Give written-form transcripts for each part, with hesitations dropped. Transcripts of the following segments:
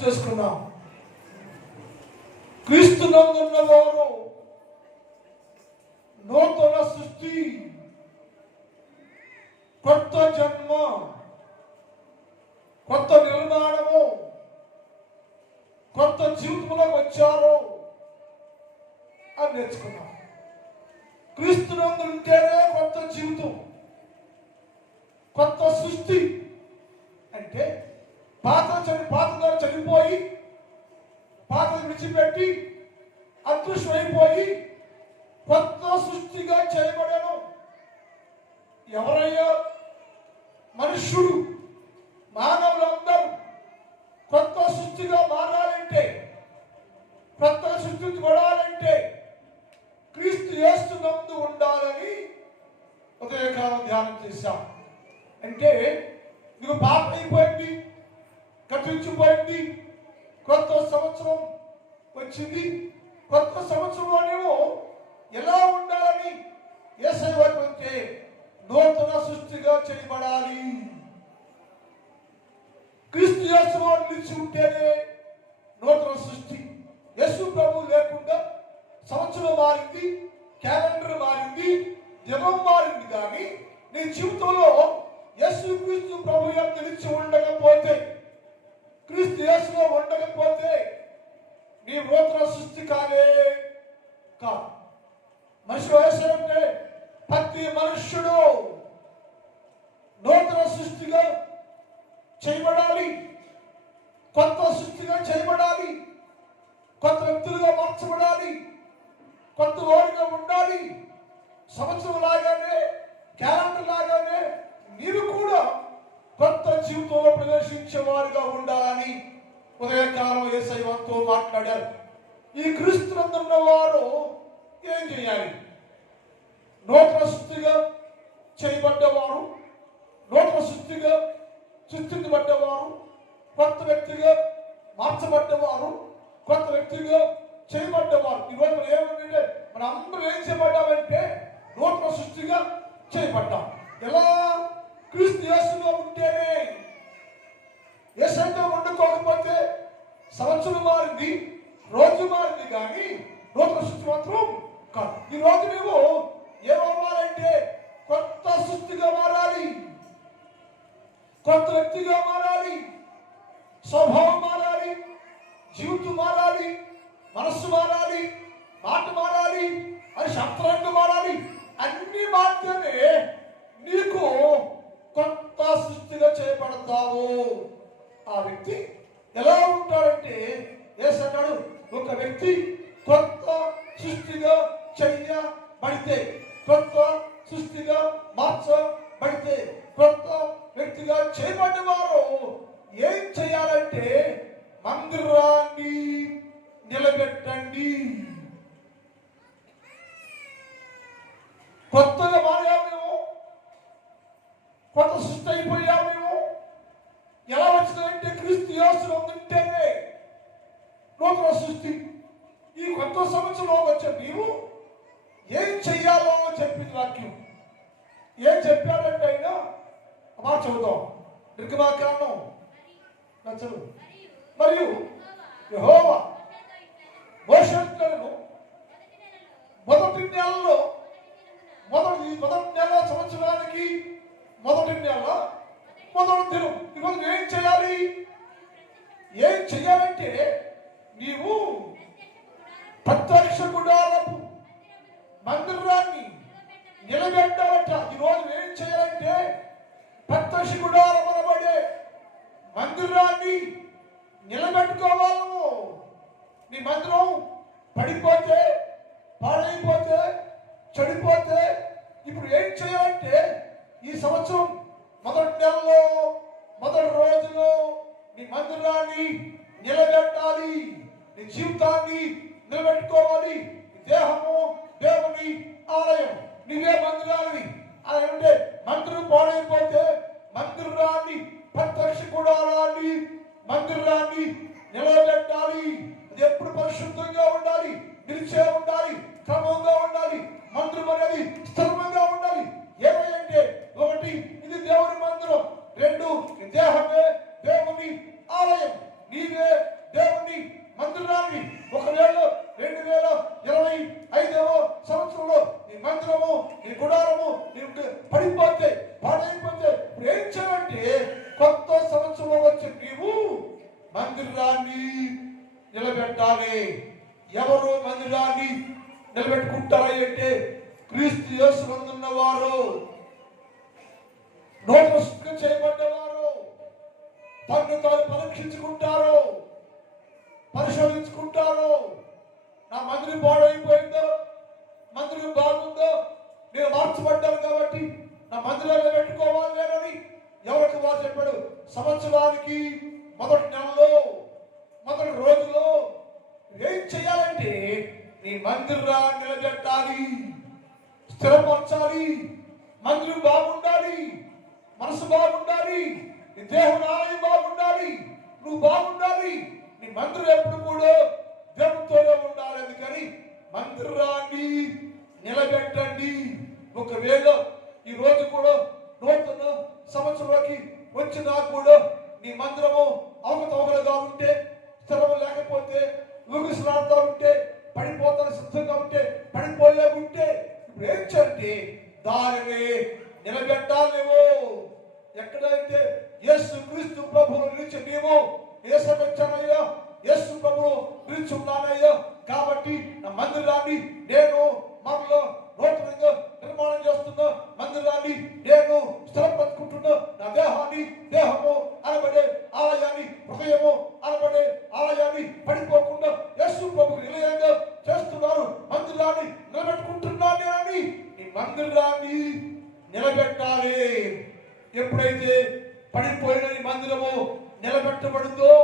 చేసుకున్నాం. క్రీస్తు నందున్న వారు నూతన సృష్టి, కొత్త జన్మ, కొత్త నిర్మాణము, కొత్త జీవితంలోకి వచ్చారు అని నేర్చుకున్నాం. క్రీస్తు నందు ఉంటేనే కొత్త జీవితం, కొత్త సృష్టి. అంటే పాతగా చనిపోయి పాత విడిచిపెట్టి అదృశ్యమైపోయి కొత్త సృష్టిగా చేయబడను. ఎవరయ్యా? మనుష్యుడు, మానవులందరూ కొత్త సృష్టిగా మారాలంటే, కొత్త సృష్టించబడాలంటే క్రీస్తు యేసు నందు ఉండాలని ఉదయకాలం ధ్యానం చేశాం. అంటే నీకు పాప అయిపోయింది, కట్టించిపోయింది, కొత్త సంవత్సరం వచ్చింది. కొత్త సంవత్సరంలోనేమో ఎలా ఉండాలని యేసయ్య వారు అంటే నూతన సృష్టిగా చేయబడాలి. క్రీస్తు యేసులో నిలిచి ఉంటేనే నూతన సృష్టి. యేసు ప్రభు లేకుండా సంవత్సరం మారింది, క్యాలెండర్ మారింది, దినం మారింది. కానీ నీ జీవితంలో యేసు క్రీస్తు ప్రభు నిలిచి ఉండకపోతే, క్రీస్తు యేసులో ఉండకపోతే నీ నూతన సృష్టి కాదే కాదు. మనిషి వయసు అంటే ప్రతి మనుష్యుడు నూతన సృష్టిగా చేయబడాలి, కొత్త సృష్టిగా చేయబడాలి, కొత్త వ్యక్తులుగా మార్చబడాలి, కొత్త వారిగా ఉండాలి. సంవత్సరం లాగానే, క్యాలెండర్ లాగానే మీరు కూడా కొత్త జీవితంలో ప్రవేశించే వారిగా ఉండాలని ఉదయకాలం యేసయ్య వారితో మాట్లాడారు. ఈ క్రీస్తు నందున్న వారు ఏం చేయాలి? నూతన సృష్టిగా చేయబడ్డవారు, నూతన సృష్టిగా సృష్టించబడ్డవారు, కొత్త వ్యక్తిగా మార్చబడ్డవారు, కొత్త వ్యక్తిగా చేయబడ్డవారు. ఈరోజు మనం ఏమంటే మనం అందరూ ఏం చేయబడ్డామంటే నూతన సృష్టిగా చేయబడ్డాం. ఎలా? క్రీస్తు యేసులో ఉంటేనే. యేసయ్యతో ఉండుకోకపోతే సంవత్సరం మారింది, రోజు మారింది, కానీ నూతన సృష్టి మాత్రం కాదు. ఈ రోజు నువ్వు ఏమవ్వాలంటే కొత్త సృష్టిగా మారాలి, కొత్త వ్యక్తిగా మారాలి, స్వభావం మారాలి, జీవితం మారాలి, మనస్సు మారాలి, మాట మారాలి, అని శాస్త్రాంగం మారాలి. అన్ని మాత్రమే నీకు కొత్త సృష్టిగా చేయబడతావు. ఆ వ్యక్తి ఎలా ఉంటాడంటే యేసు అన్నాడు, ఒక వ్యక్తి కొత్త సృష్టిగా చేయబడితే, కొత్త సృష్టిగా మార్చబడితే, కొత్త వ్యక్తిగా చేయబడ్డవారు ఏం చేయాలంటే మందిరాన్ని నిలబెట్టండి. కొత్తగా మారాము మేము, కొత్త సృష్టి అయిపోయాము మేము. ఎలా వచ్చిందంటే క్రీస్తు యేసులో ఉంటేనే నూతన సృష్టి. ఈ కొత్త సంవత్సరంలో వచ్చే నీవు ఏం చెయ్యాలో చెప్పింది వాక్యం. ఏం చెప్పాడంటే అయినా మా చదువుతాం. నిర్గమాకాండం నచ్చదు. మరియు యెహోవా మోషేను మొదటి నెలలో, మొదటి నెల, సంవత్సరానికి మొదటి నెల మొదటి దినం. ఈరోజు ఏం చేయాలి? ఏం చెయ్యాలంటే నీవు ప్రత్యక్ష గుడారపు మందిరాన్ని నిలబెట్టాలంట. ఈరోజు ఏం చేయాలంటే ప్రత్యక్ష గుడారం అనబడే మందిరాన్ని నిలబెట్టుకోవాలి. నీ మందిరం పడిపోతే, పాడైపోతే, చెడిపోతే ఇప్పుడు ఏం చేయాలంటే ఈ సంవత్సరం మొదటి నెలలో, మొదటి రోజులో నీ మందిరాన్ని నిలబెట్టాలి, నీ జీవితాన్ని నిలబెట్టుకోవాలి. దేహము దేవుని ఆలయం, నీవే మందిరాన్ని. అలా అంటే మందిరం పాడైపోతే మందిరాన్ని, ప్రత్యక్ష గుడారాన్ని, మందిరాన్ని నిలబెట్టాలి. అది ఎప్పుడు పరిశుద్ధంగా ఉండాలి, నిలిచే ఉండాలి, క్రమంగా ఉండాలి. మందిరం అనేది స్థిరంగా ఉండాలి. ఏమంటే ఒకటి, ఇది దేవుని మందిరం. రెండు, దేహమే దేవుని ఆలయం. నీవే మందిరాన్ని నిలబెట్టాలి. ఎవరు మందిరాన్ని నిలబెట్టుకుంటారు అంటే క్రీస్తు యేసునందున్న వారు, నూతన సృష్టి చేయబడ్డవారు, తను తాను పరీక్షించుకుంటారు, పరిశోధించుకుంటారు. నా మందిరం పాడైపోయిందో, మందిరం బాగుందో, నేను మార్చబడ్డాను కాబట్టి నా మందిరాన్ని పెట్టుకోవాలి లేనని ఎవరికి వారు చెప్పాడు. సంవత్సరానికి మొదటి నెలలో మొదటి రోజులో ఏం చేయాలంటే నీ మందిరాన్ని నిలబెట్టాలి, స్థిరపరచాలి. మందిరం బాగుండాలి, మనసు బాగుండాలి, నీ దేవుని ఆలయం బాగుండాలి, నువ్వు బాగుండాలి. నీ మందిరం ఎప్పుడు కూడా దేవునితోనే ఉండాలి. అందుకని మందిరాన్ని నిలబెట్టండి. ఒకవేళ ఈ రోజు కూడా నూతన సంవత్సరంలోకి వచ్చినా కూడా నీ మందిరము అవకతవకలుగా ఉంటే, స్థిరము లేకపోతే, ఊగిసలాడుతూ ఉంటే, పడిపోతాను సిద్ధంగా ఉంటే, పడిపోయే ఉంటే ఇప్పుడు ఏం చేయండి, దానిని నిలబెట్టాలేమో. ఎక్కడైతే యేసు క్రీస్తు ప్రభువు నిలిచి నీవు ఏసకొచ్చానయ్యా, యేసు ప్రభువు నిలిచి ఉన్నానయ్యా, కాబట్టి నా మందిరాన్ని నేను మనలో నూతనంగా నిర్మాణం చేస్తున్నా, మందిరాన్ని నేను స్థిరపరచుకుంటున్నా. నా దేహము అనబడే ఆలయాన్ని, హృదయము అనబడే ఆలయాన్ని పడిపోకుండా యేసు ప్రభువుకి నిలయంగా చేస్తున్నారు. మందిరాన్ని నిలబెట్టుకుంటున్నాను అని ఈ మందిరాన్ని నిలబెట్టాలి. ఎప్పుడైతే పడిపోయిన మందిరము నిలబెట్టబడుతుందో,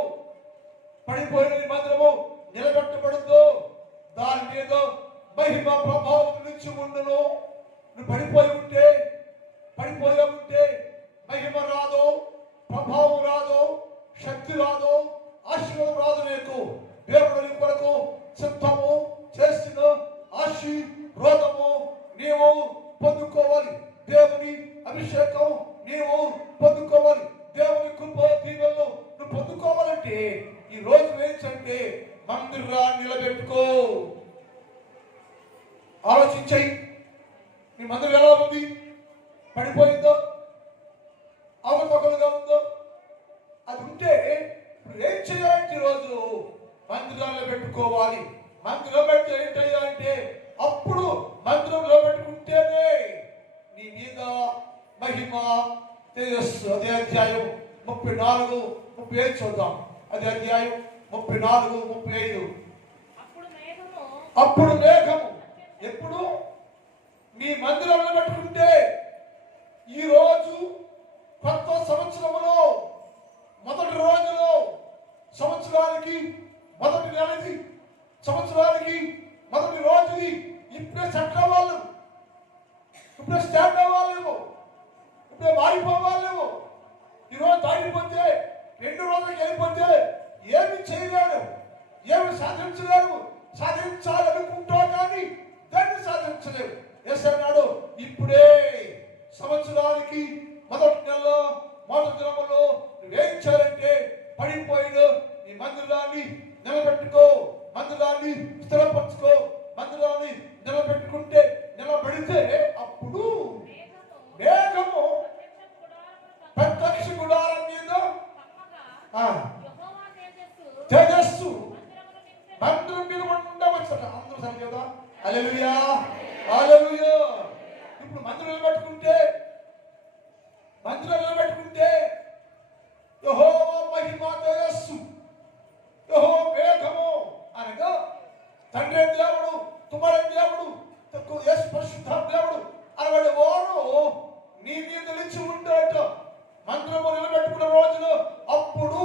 పడిపోయిన మందిరము నిలబెట్టబడుతుందో దాని మీద మహిమ ప్రభావం నుంచి ఉండును. నువ్వు పడిపోయి ఉంటే మహిమ రాదు, ప్రభావం రాదు, శక్తి రాదు, ఆశీర్వాదం రాదు. నీకు దేవుని కొరకు సిద్ధము చేసిన ఆశీర్వాదము నీవు పొందుకోవాలి. దేవుని అభిషేకం నీవు పొందుకోవాలి. దేవుని కృప దీవెనలు నువ్వు పొందుకోవాలంటే ఈ రోజు ఏంటంటే మందిరాన్ని నిలబెట్టుకో. ఆలోచించాయి, నీ మందిరం ఎలా ఉంది? పడిపోయిందో, అవకతవకలుగా ఉందో? అది ఉంటే ఇప్పుడు ఏం చేయాలంటే ఈరోజు మందిరాల్లో పెట్టుకోవాలి. మందిరం పెడితే ఏంటయ్యా అంటే అప్పుడు మందిరంలో పెట్టుకుంటేనే నీ మీద మహిమ తేజస్సు. అదే అధ్యాయం 34-35 చూద్దాం. అదే అధ్యాయం 34-35. అప్పుడు మేఘము ఎప్పుడు మీ మందిరంలో పెట్టుకుంటే ఈ రోజు కొత్త సంవత్సరంలో మొదటి రోజులో, సంవత్సరానికి మొదటి నెలది, సంవత్సరానికి మొదటి రోజుది ఇప్పుడే సెట్ అవ్వాలి, ఇప్పుడే స్టార్ట్ అవ్వాలేమో, ఇప్పుడే మారిపోవాలేమో. ఈరోజు దాటిపోతే 2 రోజులకి వెళ్ళిపోతే ఏమి చేయలేడు, ఏమి సాధించలేడు. సాధించాలనుకుంటావు కానీ దాన్ని సాధించలేవు. ఏసన్నాడు ఇప్పుడే సంవత్సరానికి మొదటి నెలలో మొదటి దినములో నువ్వేం చేయాలంటే పడిపోయిన ఈ మందిరాన్ని నిలబెట్టుకో, మందిరాన్ని స్థిరపరచుకో. మందిరాన్ని నిలబెట్టుకుంటే, నిలబెడితే అప్పుడు మేఘము ప్రత్యక్ష గుడారం మీద తేజస్సు మందిరం మీద ఉండవచ్చు. అందరూ సరి కదా? హల్లెలూయా, హల్లెలూయా. ఇప్పుడు మందిరం నిలబెట్టుకుంటే యెహోవా మహిమ తేజస్సు, యెహోవా మేఘము అనగా తండ్రి దేవుడు, కుమారుని దేవుడు, యేసు పరిశుద్ధ దేవుడు అనబడే వారు నీ మీద నిలిచి ఉండేట. మందిరము నిలబెట్టుకున్న రోజులు అప్పుడు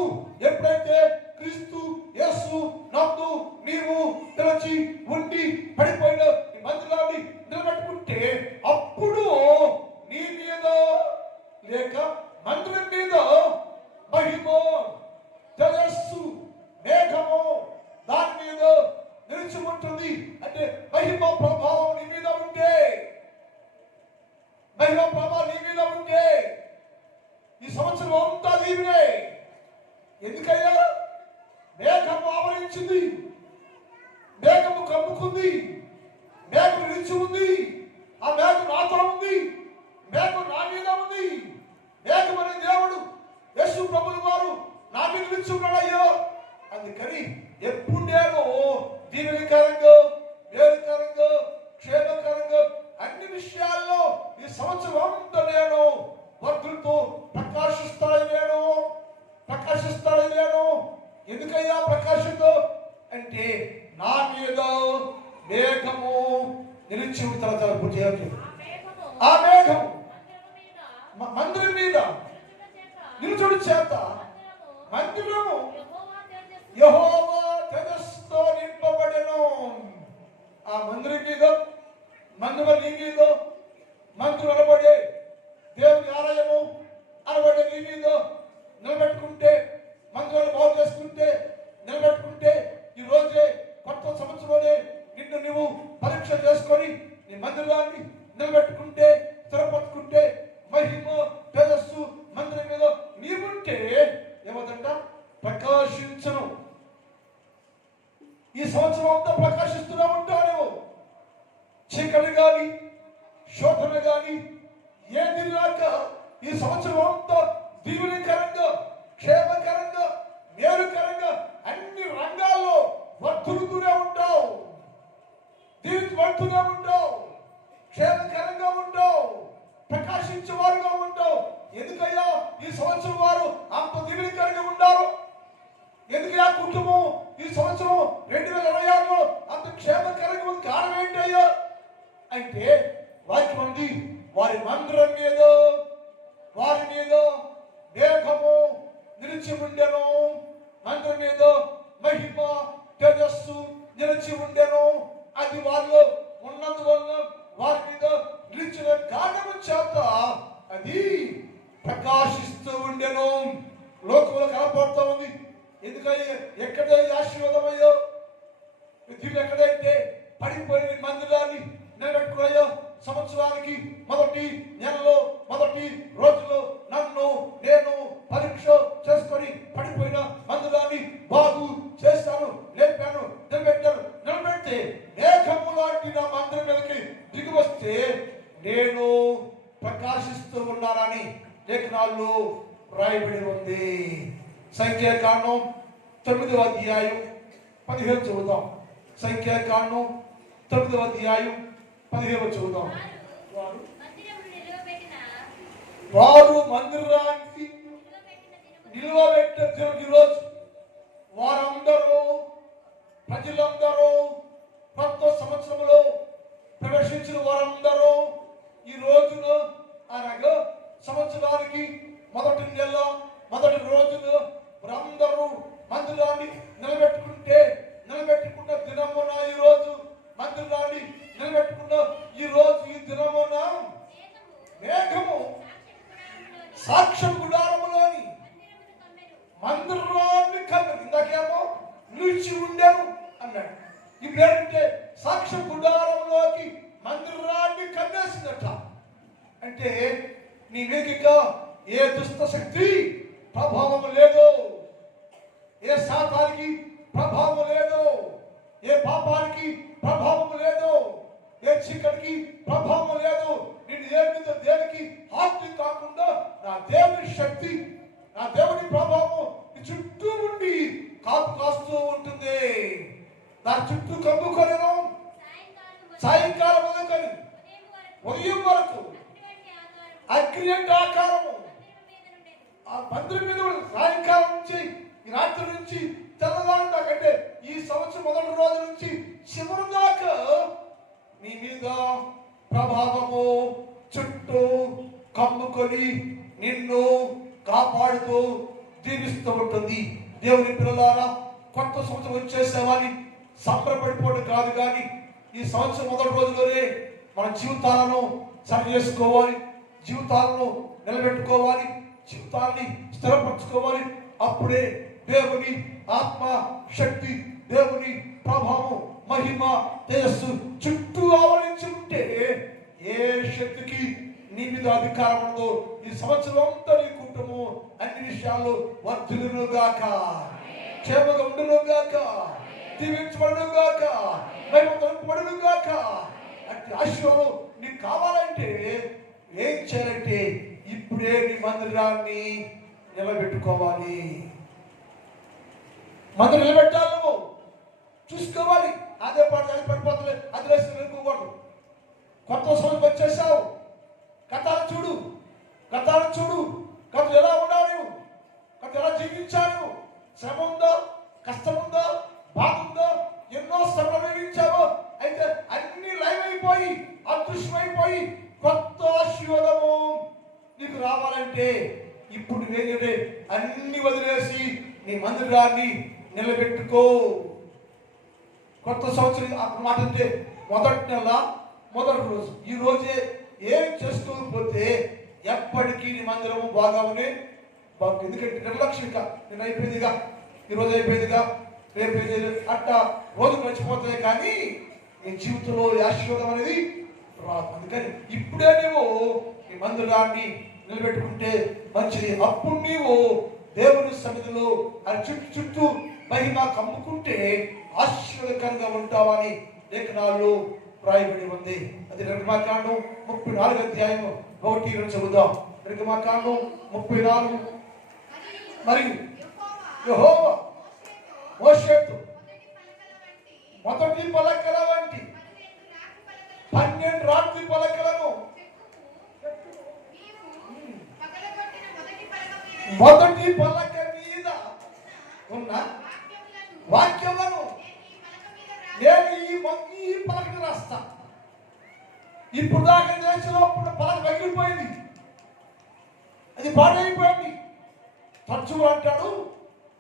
ఎప్పుడైతే క్రీస్తు యేసు నందు నీవు నిలిచి ఉండి పడిపోయిన ఈ మందిరాన్ని నిలబెట్టుకుంటే అప్పుడు నీ మీద లేక మందిరం మీద మహిమ తేజస్సు మేఘము దాని మీద నిలిచి ఉంటుంది. అంటే మహిమ ప్రభావం నీ మీద ఉంటే, మహిమ ప్రభావం నీ మీద ఉంటే ఈ సంవత్సరం అంతా నీవే. ఎందుకయ్యా? మేఘము ఆవరించింది, మేఘము కమ్ముకుంది, మేఘం నిలిచి ఉంది. ఆ మేఘం నాతో ఉంది, మేఘం నా మీద ఉంది. మేఘం అనే దేవుడు యేసు ప్రభువు వారు నా మీద నిలిచి ఉన్నాడు. అయ్యో అందుకని ఎప్పుడు నేను దీవెనకరంగా, మేలుకరంగా, క్షేమకరంగా అన్ని విషయాల్లో ఈ సంవత్సరం అంతా నేను వర్ధులతో ప్రకాశిస్తాను. ఎందుకయ్యా ప్రకాశంతో అంటే నా మీద మేఘము నిలిచి తలపు చేయదు. ఆ మేఘం మందిరం మీద నిలుచుడు చేత మందిరము యెహోవా తేజస్సుతో నింపబడెను. ఆ మందిరం మీద మందిరం నీ మీద మందిరం అనబడే దేవుని ఆలయము అనబడే నీ మీద నిలబెట్టుకుంటే, మందిరాన్ని బాగు చేసుకుంటే, నిలబెట్టుకుంటే, ఈ రోజే కొత్త సంవత్సరంలోనే నిన్ను నువ్వు పరీక్ష చేసుకొని నీ మందిరాన్ని నిలబెట్టుకుంటే, స్థిరపరుచుకుంటే, మహిమ తేజస్సు మందిరం మీద నీవుంటే ఏమవుతుంట? ప్రకాశించను. ఈ సంవత్సరం అంతా ప్రకాశిస్తూనే ఉంటావు. చీకటి గాని శోధన గాని ఏది రాక ఈ సంవత్సరం అంతా దీవెనకరంగా, క్షేమకరంగా, మేలుకరంగా అన్ని రంగాల్లో వర్ధులుతూనే ఉంటావు, దీవించబడుతూనే ఉంటావు, క్షేమకరంగా ఉంటావు, ప్రకాశించేవారుగా ఉంటావు. ఎందుకయ్యా ఈ సంవత్సరం వారు అంత దీవెనకరంగా ఉన్నారు? ఎందుకు ఆ కుటుంబం ఈ సంవత్సరం 2026లో అంత క్షేమకరంగా ఉంది? కారణం ఏంటయ్యా అంటే వాక్యం ఉంది, వారి మందిరం మీద మేఘము నిలిచి ఉండెను, మందిరం మీద మహిమ తేజస్సు నిలిచి ఉండెను. అది వారిలో ఉన్నందువల్ల వారి మీద నిలిచిన కారణము చేత అది ప్రకాశిస్తూ ఉండెను. లోకంలో కనపడుతూ ఉంది. ఎందుకని ఎక్కడే ఆశీర్వాదమయ్యో దీన్ని ఎక్కడైతే పడిపోయిన మందిరాన్ని నిలబెట్టుకున్నాయో, సంవత్సరానికి మొదటి నెలలో మొదటి రోజులో నేను పరీక్ష చేసుకొని పడిపోయిన మందిరాన్ని బాగు చేస్తాను, లేపాను, నిలబెడితే మేఘము లాంటి నా మందిరం మీదకి దిగి వస్తే నేను ప్రకాశిస్తూ ఉన్నానని లేఖనాల్లో రాయబడి ఉంది. సంఖ్యాకాండం 9వ అధ్యాయం 15 చదువుదాం. సంఖ్యాకాండం 9వ అధ్యాయం 15 చదువుదాం. వారు మందిరానికి నిలువబెట్టిన రోజు వారందరూ, ప్రజలందరూ, కొత్త సంవత్సరంలో ప్రవేశించిన వారందరూ ఈ రోజున అనగా సంవత్సరానికి మొదటి నెల మొదటి రోజున వారందరూ మందిరాన్ని నిలబెట్టుకున్న దినమున ఈ రోజు మందిరాన్ని నిలబెట్టుకున్న ఈ రోజు ఈ దినమున మేఘము సాక్ష్యం గుడారములోని మందిరాన్ని కమ్మెను. ఇందాకేమో నిలిచి ఉండెను అన్నాడు. ఇప్పుడు ఏంటంటే సాక్ష్యం గుడారంలోకి మందిరాన్ని కమ్మేసిందట. అంటే నీ మీదిక ఏ దుష్ట శక్తి ప్రభావం లేదు, ఏ శాతానికి ప్రభావం లేదు, ఏ పాపానికి ప్రభావం లేదు, ఏ చీకటికి ప్రభావం లేదు. నేను దేనికి హాస్తి కాకుండా నా దేవుని శక్తి, నా దేవుని ప్రభావం చుట్టూ ఉండి కాస్తూ ఉంటుంది. దాని చుట్టూ కమ్ముకొనెను. సాయంకాలం మొదలుకొని ఉదయం వరకు అగ్ని అంటే ఆకారము ఆ మందిరం మీద సాయంకాలం నుంచి ఈ రాత్రి నుంచి తెల్లవారు దాకా, అంటే ఈ సంవత్సరం మొదటి రోజు నుంచి చివరి దాకా నీ మీద ప్రభావము చుట్టూ కమ్ముకొని నిన్ను కాపాడుతూ దీవిస్తూ ఉంటుంది. దేవుని పిల్లలారా, కొత్త సంవత్సరం వచ్చేసామని సంబరపడిపోవడం కాదు, కానీ ఈ సంవత్సరం మొదటి రోజులోనే మన జీవితాలను సరి చేసుకోవాలి, జీవితాలను నిలబెట్టుకోవాలి, జీవితాన్ని స్థిరపరచుకోవాలి. అప్పుడే దేవుని ఆత్మ శక్తి, దేవుని ప్రభావం, మహిమ తేజస్సు చుట్టూ ఆవరించి ఉంటే ఏ శక్తికి నీ మీద అధికారం ఉండదు. ఈ సంవత్సరం అంతా నీ కుటుంబం అన్ని విషయాల్లో వర్ధిల్లును గాక, క్షేమంగా ఉండును గాక, దీవించబడును గాక, మహిమపడును గాక. అంటే ఆశీర్వాదం నీకు కావాలంటే ఏం చేయాలంటే ఇప్పుడే నీ మందిరాన్ని నిలబెట్టుకోవాలి. మందిరం నిలబెట్టాలి, నువ్వు చూసుకోవాలి. అదే పాట అది పడిపోతుంది, అది వేసి వెళ్ళిపోకూడదు. కొత్త సంవత్సరం వచ్చేసావు, గతాలు చూడు, గతాలు చూడు. గతం ఎలా ఉన్నావు నువ్వు, గతం ఎలా జీవించావు, శ్రమ ఉందో, కష్టం ఉందో, బాధ ఉందో, ఎన్నో శ్రమలు అనుభవించావో. అయితే అన్ని లైవ్ అయిపోయి అదృశ్యమైపోయి కొత్త ఆశీర్వాదము నీకు రావాలంటే ఇప్పుడు నువ్వేంటంటే అన్ని వదిలేసి నీ మందిరాన్ని నిలబెట్టుకో. కొత్త సంవత్సరం అప్పుడు మాట అంటే మొదటి నెల మొదటి రోజు, ఈ రోజే ఏం చేస్తూ పోతే ఎప్పటికీ నీ మందిరము బాగానే బాగుంది. ఎందుకంటే నిర్లక్ష్యంగా నేను అయిపోయిందిగా, ఈరోజు అయిపోయిందిగా, రేపు అట్టా రోజు మర్చిపోతాయి, కానీ నీ జీవితంలో ఆశీర్వాదం అనేది రాదు. అందుకని ఇప్పుడే నువ్వు నీ మందిరాన్ని నిలబెట్టుకుంటే మంచిది. అప్పుడు నీవు దేవుని సన్నిధిలో ఆ చుట్టూ మహిమ కమ్ముకుంటే ఆశీర్వాదకరంగా ఉంటావని లేఖనాల్లో రాయబడి ఉంది. అది నిర్గమకాండం 34 అధ్యాయం 1-2 చదువుదాం. నిర్గమకాండం 34. మరియు యెహోవా మోషేతో మొదటి పలకల వంటి 12 రాతి పలకలను మొదటి పలక మీద ఉన్న వాక్యములను నేను ఈ పలక రాస్తా. ఇప్పుడు దాకా చేసినప్పుడు పలక పగిలిపోయింది, అది పాడైపోయింది. తరచుగా అంటాడు,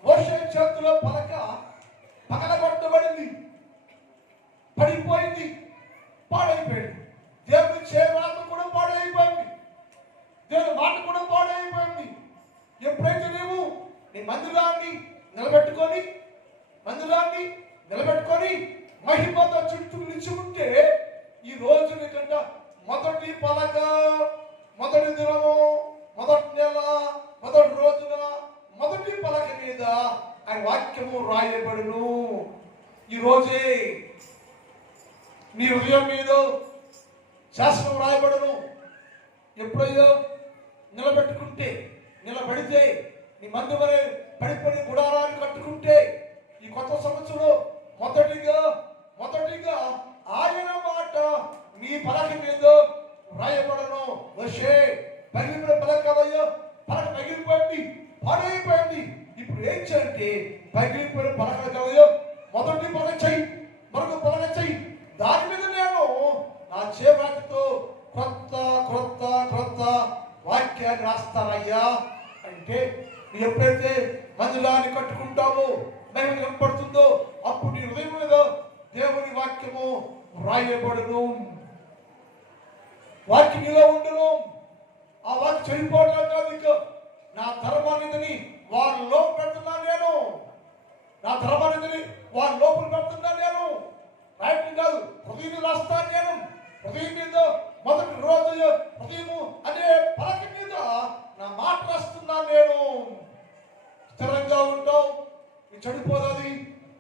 మోషే చేతిలో పలక పగలగొట్టబడింది, పడిపోయింది, పాడైపోయింది. దేవుని చేరాత కూడా పాడైపోయింది, దేవుని మాట కూడా పాడైపోయింది. ఎప్పుడైతే నీవు నీ మందిరాన్ని నిలబెట్టుకొని మహిమతో చుట్టూ నిలిచి ఉంటే ఈ రోజు నీకంట మొదటి పలక, మొదటి దినము, మొదటి నెల, మొదటి రోజున మొదటి పలక మీద ఆయన వాక్యము రాయబడును. ఈ రోజే నీ హృదయం మీద శాసనం రాయబడును. ఎప్పుడయ్యో నిలబడితే నీ మందిరమే పడిపోయి గుడారాన్ని కట్టుకుంటే ఈ కొత్త సంవత్సరంలో మొదటిగా ఆయన మాట నీ పలక మీద రాయబడను. వచ్చే పగిలిన పలక కదయ్యో, పలక పగిలిపోయింది, పాడైపోయింది. ఇప్పుడు ఏం చేయంటే పగిలిపోయిన పలక కదయ్యో, మొదటి పలక చెయ్యి, మరొక పలక చెయ్యి. దాని మీద నేను నా చేతితో క్రొత్త వాక్యాన్ని రాస్తానయ్యా అంటే, నువ్వు ఎప్పుడైతే మందిరాన్ని కట్టుకుంటావో, మహిమ కనపడుతుందో, అప్పుడు నీ హృదయం మీద దేవుని వాక్యము రాయబడును. వాక్యం ఇలా ఉండును. ఆ వాక్యం చెడిపోవడం కాదు. ఇంకా నా ధర్మానిధిని వారి లోపల పెడుతున్నాను నేను, నా ధర్మానిధిని వారి లోపల పెడుతున్నాను నేను. రాయటం కాదు, హృదయం రాస్తాను నేను. హృదయం మీద మొదటి రోజు హృదయము అనే పలక మీద నా మాట రాస్తున్నాను నేను. స్థిరంగా ఉంటావు, నీ చెడిపోదది,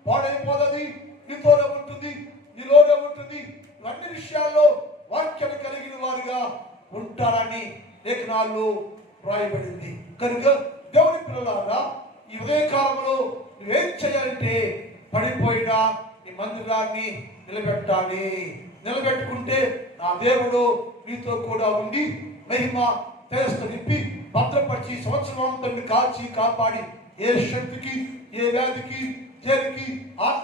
పాడైపోదది, నీతోనే ఉంటుంది, నీలోనే ఉంటుంది. అన్ని విషయాల్లో వాక్యాన్ని కలిగిన వారుగా ఉంటారని లేఖనాల్లో రాయబడింది. కనుక దేవుని పిల్లలారా, ఈ ఉదయకాలంలో నువ్వేం చేయాలంటే పడిపోయినా నీ మందిరాన్ని నిలబెట్టుకుంటే నా దేవుడు నీతో కూడా ఉండి మహిమ తేజస్సు నింపి భద్రపరిచి సంవత్సరం అంతా కాల్చి కాపాడి ఏ శక్తికి, ఏ వ్యాధికి, దేనికి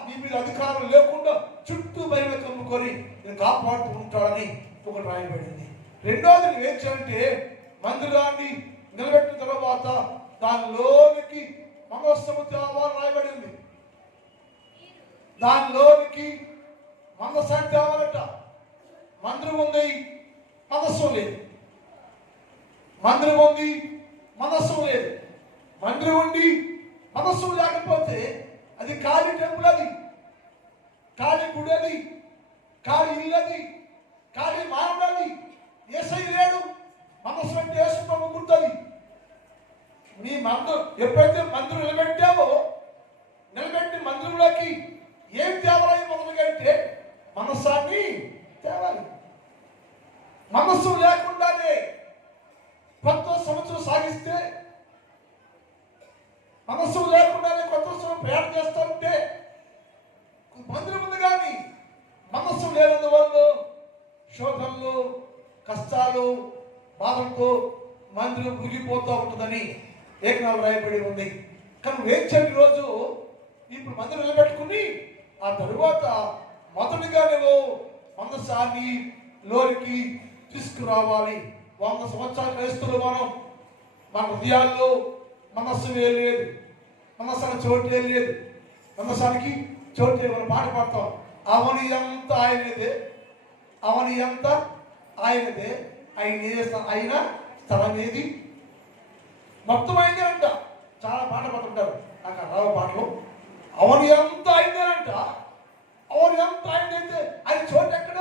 నీ మీద అధికారం లేకుండా చుట్టూ మహిమ కమ్ముకొని నేను కాపాడుతూ ఉంటాడని ఒకటి రాయబడింది. రెండోది నువ్వేం చేయాలంటే మందిరాన్ని నిలబెట్టిన తర్వాత దానిలోనికి మంగళస్థము తేవాలని రాయబడింది. దానిలోనికి మంగళస్థానం తేవాలట. మందిరం ఉంది, మందస్సం లేదు. మందిరం ఉంది, మందస్సం లేదు. మందిరం ఉండి మందస్సం లేకపోతే అది ఖాళీ టెంపుల్, అది ఖాళీ గుడి, అది ఖాళీ ఇల్లు, అది ఖాళీ మానవుడు. అది యేసై లేడు. మందస్సం అంటే యేసు ప్రభు గుర్తుంది. నీ ఎప్పుడైతే మందిరం నిలబెట్టి మందిరంలోకి ఏం తేవాలి మొదలుగా అంటే మనస్సాన్ని తేవాలి. మనస్సు లేకుండానే కొత్త సంవత్సరం సాగిస్తే, మనస్సు లేకుండానే కొత్త సంవత్సరం ప్రయాణం చేస్తూ ఉంటే మందిరం ఉంది కానీ మనస్సు లేనందువల్ల శోధనలు, కష్టాలు, బాధలతో మందిరం ముగిపోతూ ఉంటుందని లేఖనాలు రాయబడి ఉంది. కానీ వేచండి రోజు ఇప్పుడు మందిరం నిలబెట్టుకుని ఆ తరువాత మొదటిగా నువ్వు మనసాన్ని లోనికి తీసుకురావాలి. 100 సంవత్సరాలు క్రైస్తవులు మన హృదయాల్లో మనస్సు లేదు, మనస్సానికి చోటు లేదు, మనస్సానికి చోటు మనం పాట పాడతాం. అవని అంత ఆయనదే, అవని అంత ఆయనదే, ఆయన స్థలం ఏది మొత్తం ఆయనే అంట. చాలా పాట పాడుతుంటారు, నాకు రావు పాటలు. అవని అంత ఆయనే అంట. అవని అంత ఆయనైతే ఆయన చోటు ఎక్కడ,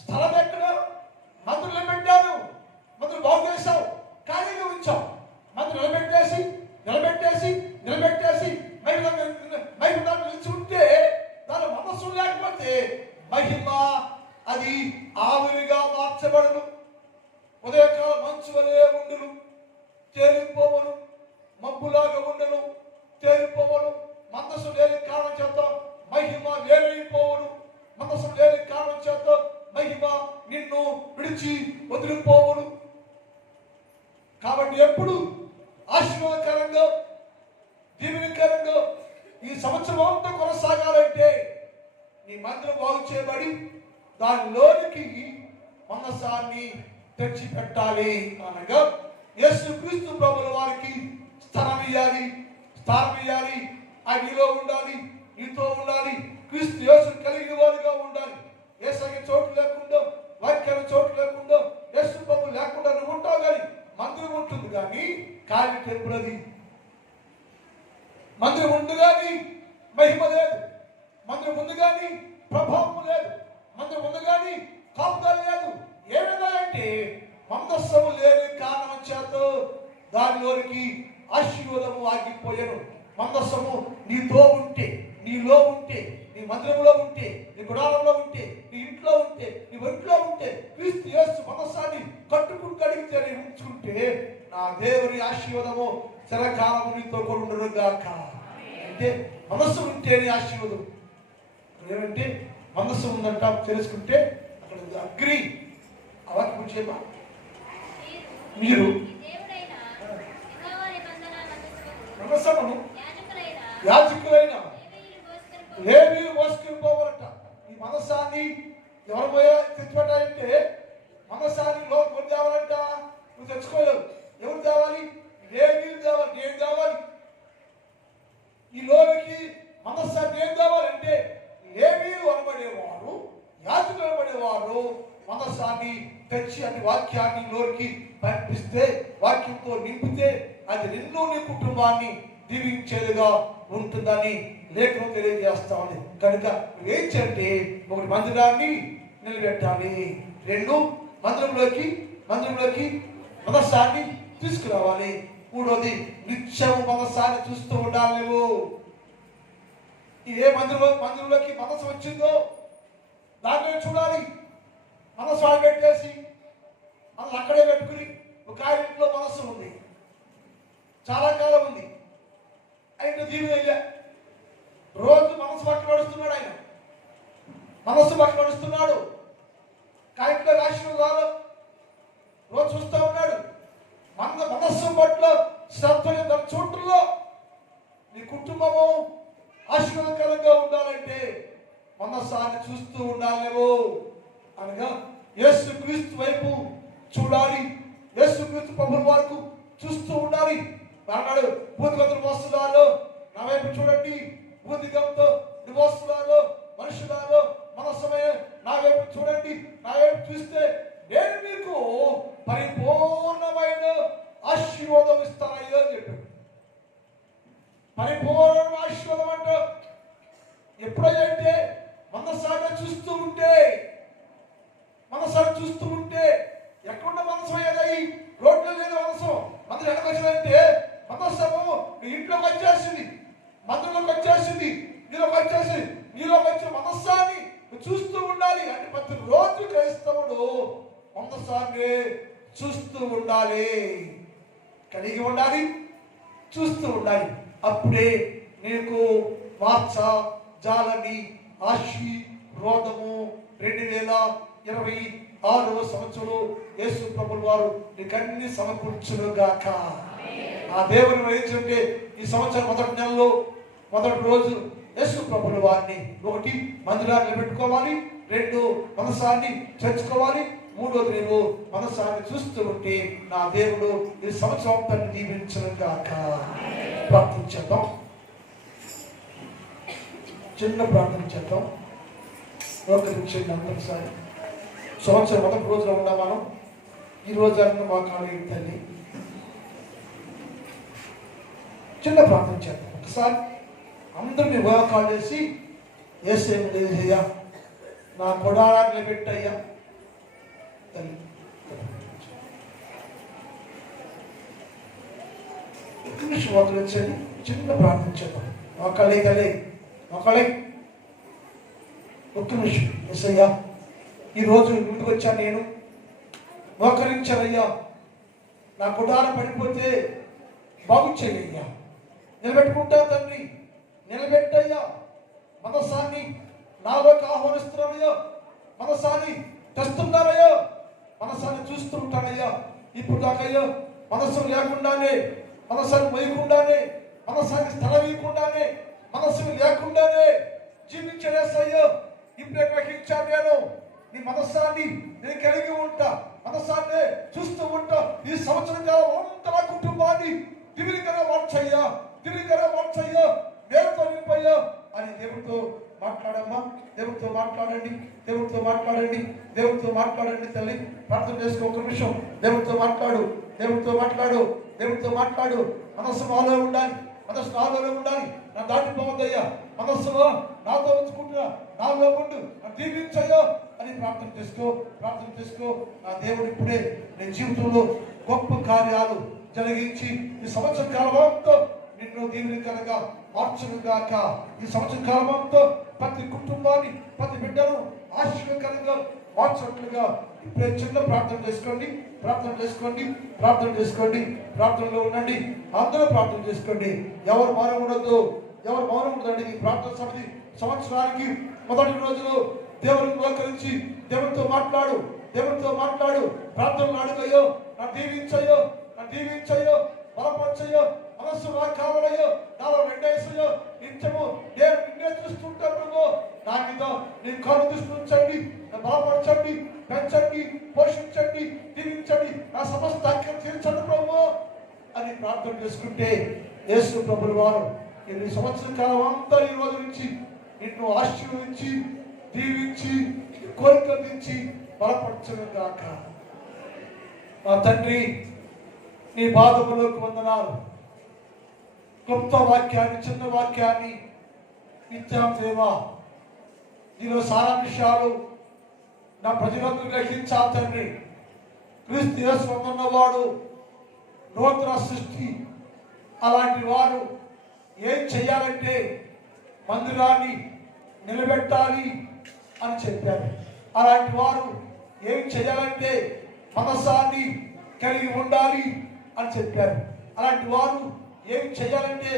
స్థలం ఎక్కడ? మందులు నిలబెట్టాను, మందులు బాగు చేశావు, ఖాళీగా ఉంచావు. మందులు నిలబెట్టేసి మహిమ నిలిచి ఉంటే దాని మనస్సు లేకపోతే మహిమ అది ఆవిరిగా మార్చబడను. ఉదయకాల మంచు వలె ఉండును, తేలిపోవను, మబ్బులాగా ఉండను, తేలిపోవను. మనస్సు లేని కారణం చేత మహిమ వేరైపోవను. మనస్సు లేని కారణం చేత మహిమ నిన్ను విడిచి వదిలిపోవను. కాబట్టి ఎప్పుడు ఆశీర్వాదకరంగా, దీవెనకరంగా ఈ సంవత్సరం అంతా కొనసాగాలంటే నీ మందిరం బాగు చేయబడి దానిలోనికి మనసాన్ని తెచ్చిపెట్టాలి. అనగా యేసుక్రీస్తు ప్రభుల వారికి స్థానం ఇయ్యాలి. ఆయన నీలో ఉండాలి, నీతో ఉండాలి. క్రీస్తు యేసు కలిగిన వారిగా ఉండాలి. యేసకి చోటు లేకుండా, వాక్యానికి చోటు లేకుండా, యేసు ప్రభు లేకుండా నువ్వు ఉంటావు. కానీ మందిరం ఉంటుంది కానీ ఖాళీ టెంపుల్ అది. మందిరం ఉంది కానీ మహిమ లేదు, మందిరం ఉంది కానీ ప్రభావం లేదు, మందిరం ఉంది కానీ కాపుదల లేదు. ఏమిటంటే మందస్సము లేని కారణం చేత దానిలోనికి ఆశీర్వాదము ఆగిపోయాను. మందస్సము నీతో ఉంటే, నీలో ఉంటే, నీ మందిరంలో ఉంటే, నీ గుడారంలో ఉంటే, నీ ఇంట్లో ఉంటే, నీ ఒంట్లో ఉంటే, క్రీస్తు యేసు మనస్సాన్ని కట్టుకుని కడిగితే నీ ఉంచుకుంటే నా దేవుని ఆశీర్వాదము చిరకాలము నీతో కూడా ఉండరు గాక. అంటే మనస్సు ఉంటేనే ఆశీర్వాదం. ఏమంటే మనస్సు ఉందంట తెలుసుకుంటే అక్కడ అగ్రి అవాక్యం చేయమా. మీరు మనస్సమును యాజకులైన లేవీయులు మోసుకుని పోవాలట. ఈ మనస్సాన్ని ఎవరు పోయా తెచ్చిపెట్టాలంటే మనస్సాన్ని ఎవరు తేవాలంట? నువ్వు తెచ్చుకోలేవు. ఎవరు తేవాలి? లేవీయులు తేవాలి. నేను తేవాలి. ఈ లోనికి మనస్సాన్ని ఏం తేవాలంటే లేవీయులు అనబడేవారు, యాజకులు అనబడేవారు మనస్సాన్ని తెచ్చి అటు వాక్యాన్ని లోనికి పంపిస్తే, వాక్యంతో నింపితే అది నిన్ను నీ కుటుంబాన్ని దీవించేదిగా ఉంటుందని లేఖనం తెలియజేస్తా ఉంది. కనుక ఏం చేయంటే, ఒకటి మందిరాన్ని నిలబెట్టాలి, 2 మందిరంలోకి మనస్సాన్ని తీసుకురావాలి, 3వది నిత్యం మనస్సాన్ని చూస్తూ ఉండాలి. నువ్వు ఏ మందిరంలోకి మనసు వచ్చిందో దాంట్లో చూడాలి. మనసు పెట్టేసి మనసు అక్కడే పెట్టుకుని ఒక ఇంట్లో మనస్సు ఉంది, చాలా కాలం ఉంది, ఆయన దీవెన రోజు మనసు పక్కన నడుస్తున్నాడు. ఆయన మనస్సు పక్కన నడుస్తున్నాడు. కాయంలో ఆశీర్వాదాలు రోజు చూస్తూ ఉన్నాడు. మనస్సు పట్ల శ్రద్ధ దాని చోటుల్లో నీ కుటుంబము ఆశీర్వాదకరంగా ఉండాలంటే మనస్సాన్ని చూస్తూ ఉండాలేమో. అనగా యేసుక్రీస్తు వైపు చూడాలి, యేసుక్రీస్తు ప్రభువు వరకు చూస్తూ ఉండాలి. అన్నాడు, భూతిగతులు వస్తున్నారు నా వైపు చూడండి, భూతిగంతో నివస్తున్నారు మనుషులారు మనస్సమే నా వైపు చూడండి, నా వైపు చూస్తే నేను మీకు పరిపూర్ణమైన ఆశీర్వాదం ఇస్తానయ్యో అని చెప్పాడు. పరిపూర్ణ ఆశీర్వాదం అంటే ఎప్పుడైతే మనస్సాన్ని చూస్తూ ఉంటే ఎక్కడున్న మనసు అయ్యేది? రోడ్లు లేని మనసు మంది ఎక్కడికి వచ్చిందంటే మనస్సము నీ ఇంట్లోకి వచ్చేసింది, మందులోకి వచ్చేసింది, నీలోకి వచ్చేసింది. నీలోకి వచ్చిన మనస్సాన్ని చూస్తూ ఉండాలి. అంటే ప్రతి రోజు క్రైస్తవుడు మనస్సాన్ని చూస్తూ ఉండాలి, కలిగి ఉండాలి, చూస్తూ ఉండాలి. అప్పుడే నీకు మార్చ జాలని ఆశీర్వాదము 2026వ సంవత్సరంలో యేసు ప్రభువు వారు నీకు అన్ని సమకూర్చును గాక. ఆ దేవుని వహించుంటే ఈ సంవత్సరం మొదటి నెలలో మొదటి రోజు యేసు ప్రభువు వారిని 1 మందిరాన్ని పెట్టుకోవాలి, 2 మనసాన్ని చేర్చుకోవాలి, 3వది నేను మనసాన్ని చూస్తూ ఉంటే నా దేవుడు ఈ సంవత్సరం తను దీవించును గాక. ప్రార్థన చేద్దాం, చిన్న ప్రార్థన చేద్దాం. మోకరించండి అందరిసారి. సంవత్సరం మొదటి రోజులో ఉన్నాం మనం. ఈ రోజు అన్న మా కాళ్ళు తల్లి చిన్న ప్రార్థన చేద్దాం. ఒకసారి అందరినీ కాల్ చేసి ఏసయ్యా నా కొడారాన్ని పెట్టయ్యా తల్లి. మోకరించండి, చిన్న ప్రార్థన చేద్దాం. ఒకళ్ళే తల్లి, ఒకళ్ళే ఒక్క నిమిషం. ఏసయ్యా ఈరోజు ముందుకు వచ్చాను, నేను మోకరించానయ్యా. నా గుడారం పడిపోతే బాగు చేయయ్యా, నిలబెట్టుకుంటా తండ్రి, నిలబెట్టయ్యా. మనసాన్ని నాలోకి ఆహ్వానిస్తున్నానయ్యా, మనసాన్ని తెస్తున్నానయ్యా, మనసాన్ని చూస్తుంటానయ్యా. ఇప్పుడు దాకయ్యా మనస్సు లేకుండానే, మనసాన్ని వేయకుండానే, మనసాన్ని స్థలం వేయకుండానే, మనస్సు లేకుండానే జీవించేసయ్యా. ఇప్పుడే గ్రహించాను నేను, నీ మనస్సాన్ని నేను కలిగి ఉంటా, మనస్సాన్ని చూస్తూ ఉంటా. ఈ సంవత్సరం కాలం అంతా నా కుటుంబాన్ని దివిలికరా మార్చయ్యా, దివిలికరా మార్చయ్యా, మేలుతో నింపయ్యా అని దేవుడితో మాట్లాడమ్మా. దేవుడితో మాట్లాడండి, దేవుడితో మాట్లాడండి, దేవుడితో మాట్లాడండి తల్లి. ప్రార్థన చేసుకో ఒక నిమిషం. దేవుడితో మాట్లాడు, దేవుడితో మాట్లాడు, దేవుడితో మాట్లాడు. మనస్సు నాలో ఉండాలి, మనస్సు నాలో ఉండాలి. నా దాటిపోవద్దయ్యా, మనస్సులో నాతో ఉంచుకుంటున్నా, నాలో ఉండు, నన్ను దీవించయ్యా అని ప్రార్థన చేసుకో, ప్రార్థన చేసుకో. నా దేవుడు ఇప్పుడే నీ జీవితంలో గొప్ప కార్యాలు జరిగించి ఈ సంవత్సర కాలంతో నిన్ను దీవెనకరంగా మార్చును గాక. ఈ సంవత్సర కాలంతో ప్రతి కుటుంబాన్ని, ప్రతి బిడ్డను ఆశీర్వాదకరంగా మార్చినట్లుగా ఇప్పుడే చిన్న ప్రార్థన చేసుకోండి, ప్రార్థన చేసుకోండి, ప్రార్థన చేసుకోండి, ప్రార్థనలో ఉండండి. అందరూ ప్రార్థన చేసుకోండి. ఎవరు మౌనం ఉండొద్దు, ఎవరు మౌనం ఉండదండి. ఈ ప్రార్థన సమితి సంవత్సరానికి మొదటి రోజులో దేవుని మోకరించి దేవునితో మాట్లాడు, దేవునితో మాట్లాడు. ప్రార్థనలు అడుగయ్యో, నా దీవించయ్యో, నా దీవించయ్యో, బలపరచయ్యో, మనస్సు నాకు కావాలయ్యో, నాలో రెండేసయ్యో, నిత్యము నేను నిన్నే చూస్తుంటాను ప్రభు. నా మీద నీ కళ్ళు దృష్టి ఉంచండి, బలపరచండి, పెంచండి, పోషించండి, దీవించండి, నా సమస్త అక్కర తీర్చండి ప్రభు అని ప్రార్థన చేసుకుంటే యేసు ప్రభువు వారు ఈ సంవత్సర కాలం అంతా ఈ రోజు నుంచి నిన్ను ఆశీర్వదించి, దీవించి, కోరికలు తెచ్చి బలపరచను గాక. నా తండ్రి నీ పాదములకు వందనాలు. క్లుప్త వాక్యాన్ని, చిన్న వాక్యాన్ని నిత్యం దేవా, దీనిలో సారాంశాలు నా ప్రజలందరూ గ్రహించాలి తండ్రి. క్రీస్తు యేసు ఉన్నవాడు నూతన సృష్టి. అలాంటి వారు ఏం చెయ్యాలంటే మందిరాన్ని నిలబెట్టాలి అని చెప్పారు. అలాంటి వారు ఏం చేయాలంటే మనసాన్ని కలిగి ఉండాలి అని చెప్పారు. అలాంటి వారు ఏం చేయాలంటే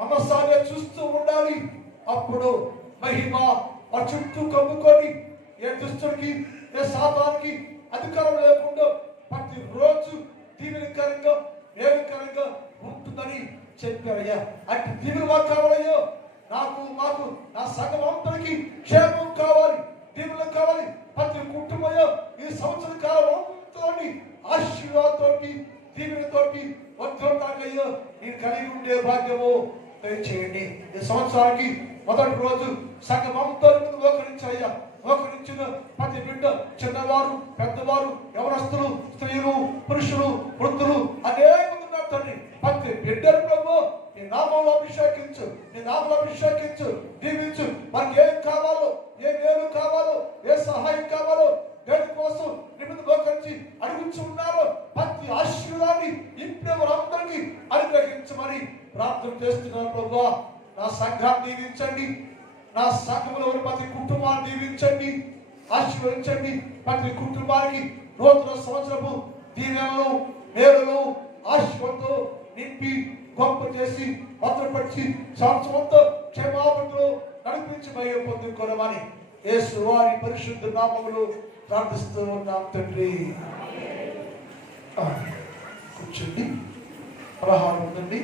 మనసాన్ని చూస్తూ ఉండాలి. అప్పుడు మహిమ ఆ చుట్టూ కమ్ముకొని ఏ దుష్టుడికి, ఏ సాతానికి అధికారం లేకుండా ప్రతిరోజు దీవెనకరంగా, మేలుకరంగా ఉంటుందని చెప్పారయ్యా. అటు దీవెన మాకు కావాలయ్యో, నాకు, మాకు, నా సంఘం అంతటికి క్షేమం కావాలి, దీవెనలు కావాలి. ప్రతి కుటుంబయ్యో ఈ సంవత్సర కాలం అంతని ఆశీర్వాదంతోటి, దీవెనతోటి వర్ధంతాకయ్యో నేను కలిగి ఉండే భాగ్యము దయచేయండి. ఈ సంవత్సరానికి మొదటి రోజు సంఘం అంతా మోకరించాయ్యా. మోకరించిన ప్రతి బిడ్డ, చిన్నవారు, పెద్దవారు, యవనస్తులు, స్త్రీలు, పురుషులు, వృద్ధులు అనేక మంది ఉన్నారు తండ్రి. ప్రతి బిడ్డను ప్రభు నీ నామంలో అభిషేకించు, నీ నామంలో అభిషేకించు, దీవించు. మనకి ఏం కావాలో, ఏ మేలు కావాలో, ఏ సహాయం కావాలో దేని కోసం నిన్ను మోకరించి అడుగుచు ఉన్నారో ప్రతి ఆశీర్వాదాన్ని ఇప్పుడే వారందరికీ అనుగ్రహించమని ప్రార్థన చేస్తున్నాను ప్రభు. నా సంఘాన్ని దీవించండి, నా సంఘంలో ప్రతి కుటుంబాన్ని దీవించండి, ఆశీర్వదించండి. ప్రతి కుటుంబానికి నూతన సంవత్సరపు దీవెనలు, మేలులు, ఆశీర్వాదంతో నింపి గొప్ప చేసి భద్రపరిచి సంవత్సరంతో క్షేమాభివృద్ధిలో నడిపించి భయం పొందుకోవమని యేసు వారి పరిశుద్ధ నామములు ప్రార్థిస్తూ ఉన్నాం తండ్రి. కూర్చోండి. 16 ఉందండి.